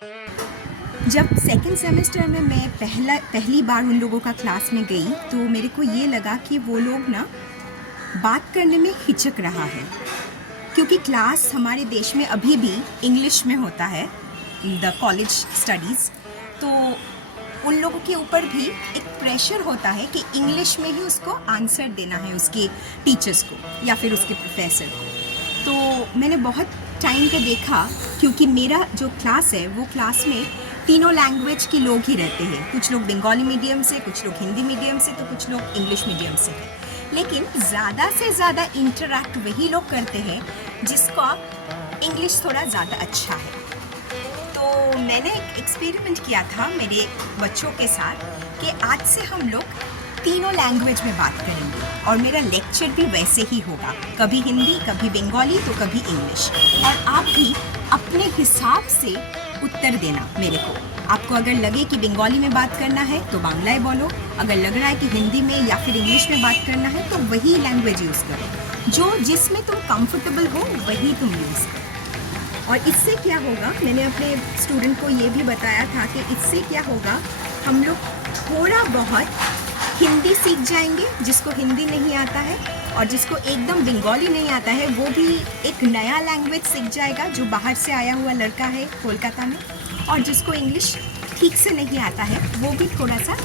जब second semester में मैं पहली बार उन लोगों का क्लास में गई तो मेरे को ये लगा कि वो लोग ना बात करने में हिचक रहा है, क्योंकि क्लास हमारे देश में अभी भी इंग्लिश में होता है, द कॉलेज स्टडीज़। तो उन लोगों के ऊपर भी एक प्रेशर होता है कि इंग्लिश में ही उसको आंसर देना है उसके टीचर्स को या फिर उसके प्रोफेसर को। तो मैंने बहुत टाइम पे देखा, क्योंकि मेरा जो क्लास है वो क्लास में तीनों लैंग्वेज के लोग ही रहते हैं। कुछ लोग बंगाली मीडियम से, कुछ लोग हिंदी मीडियम से, तो कुछ लोग इंग्लिश मीडियम से हैं। लेकिन ज़्यादा से ज़्यादा इंटरेक्ट वही लोग करते हैं जिसका इंग्लिश थोड़ा ज़्यादा अच्छा है। तो मैंने एक एक्सपेरिमेंट किया था मेरे बच्चों के साथ कि आज से हम लोग तीनों लैंग्वेज में बात करेंगे और मेरा लेक्चर भी वैसे ही होगा, कभी हिंदी, कभी बंगाली, तो कभी इंग्लिश। और आप भी अपने हिसाब से उत्तर देना मेरे को। आपको अगर लगे कि बंगाली में बात करना है तो बांग्लाई बोलो, अगर लग रहा है कि हिंदी में या फिर इंग्लिश में बात करना है तो वही लैंग्वेज यूज़ करो, जो जिसमें तुम कंफर्टेबल हो वही तुम यूज़ करो। और इससे क्या होगा, मैंने अपने स्टूडेंट को ये भी बताया था कि इससे क्या होगा, हम लोग थोड़ा बहुत हिंदी सीख जाएंगे, जिसको हिंदी नहीं आता है, और जिसको एकदम बंगाली नहीं आता है वो भी एक नया लैंग्वेज सीख जाएगा, जो बाहर से आया हुआ लड़का है कोलकाता में। और जिसको इंग्लिश ठीक से नहीं आता है वो भी थोड़ा सा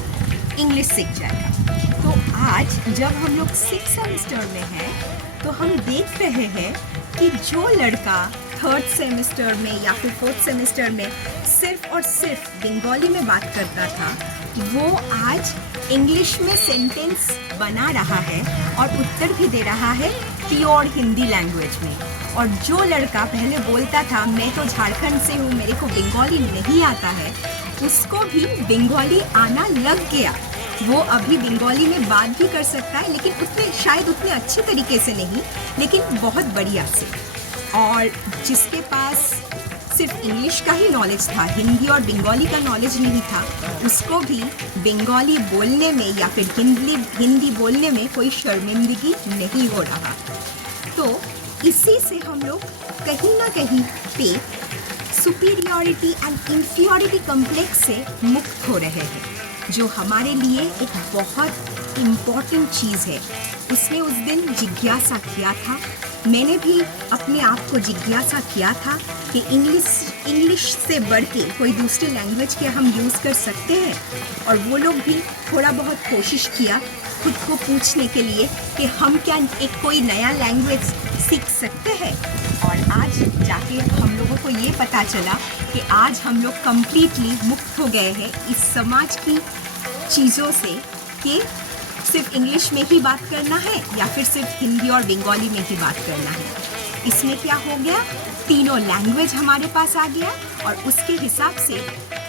इंग्लिश सीख जाएगा। तो आज जब हम लोग 6th सेमेस्टर में हैं तो हम देख रहे हैं कि जो लड़का 3rd सेमेस्टर में या फिर 4th सेमेस्टर में सिर्फ और सिर्फ बंगाली में बात करता था, वो आज इंग्लिश में सेंटेंस बना रहा है और उत्तर भी दे रहा है प्योर हिंदी लैंग्वेज में। और जो लड़का पहले बोलता था मैं तो झारखंड से हूँ, मेरे को बंगाली नहीं आता है, उसको भी बंगाली आना लग गया। वो अभी बंगाली में बात भी कर सकता है, लेकिन शायद उतने अच्छे तरीके से नहीं, लेकिन बहुत बढ़िया से। और जिसके पास सिर्फ इंग्लिश का ही नॉलेज था, हिंदी और बंगाली का नॉलेज नहीं था, उसको भी बंगाली बोलने में या फिर हिंदी बोलने में कोई शर्मिंदगी नहीं हो रहा। तो इसी से हम लोग कहीं ना कहीं पे सुपीरियरिटी एंड इंफीरियरिटी कॉम्प्लेक्स से मुक्त हो रहे हैं, जो हमारे लिए एक बहुत इम्पॉर्टेंट चीज़ है। उसने उस दिन जिज्ञासा किया था, मैंने भी अपने आप को जिज्ञासा किया था कि इंग्लिश से बढ़ के कोई दूसरी लैंग्वेज क्या हम यूज़ कर सकते हैं। और वो लोग भी थोड़ा बहुत कोशिश किया खुद को पूछने के लिए कि हम क्या एक कोई नया लैंग्वेज सीख सकते हैं। और आज जाके हम लोगों को ये पता चला कि आज हम लोग कम्प्लीटली मुक्त हो गए हैं इस समाज की चीज़ों से कि सिर्फ इंग्लिश में ही बात करना है या फिर सिर्फ हिंदी और बंगाली में ही बात करना है। इसमें क्या हो गया, तीनों लैंग्वेज हमारे पास आ गया। और उसके हिसाब से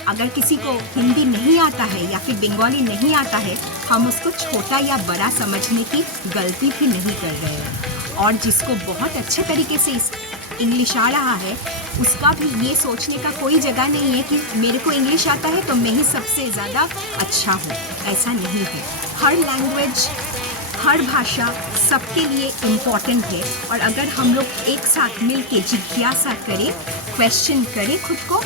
अगर किसी को हिंदी नहीं आता है या फिर बंगाली नहीं आता है, हम उसको छोटा या बड़ा समझने की गलती भी नहीं कर रहे हैं। और जिसको बहुत अच्छे तरीके से इंग्लिश आ रहा है, उसका भी ये सोचने का कोई जगह नहीं है कि मेरे को इंग्लिश आता है तो मैं ही सबसे ज़्यादा अच्छा हूँ। ऐसा नहीं है। हर लैंग्वेज, हर भाषा सबके लिए इम्पॉर्टेंट है। और अगर हम लोग एक साथ मिल के जिज्ञासा करें, क्वेश्चन करें खुद को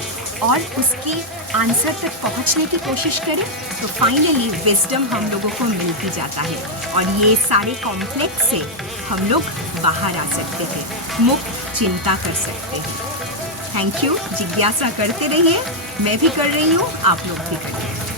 और उसके आंसर तक पहुंचने की कोशिश करें, तो फाइनली विजडम हम लोगों को मिल भी जाता है और ये सारे कॉम्प्लेक्स से हम लोग बाहर आ सकते हैं, मुक्त चिंता कर सकते हैं। Thank you. जिज्ञासा करते रहिए, मैं भी कर रही हूँ, आप लोग भी करिए।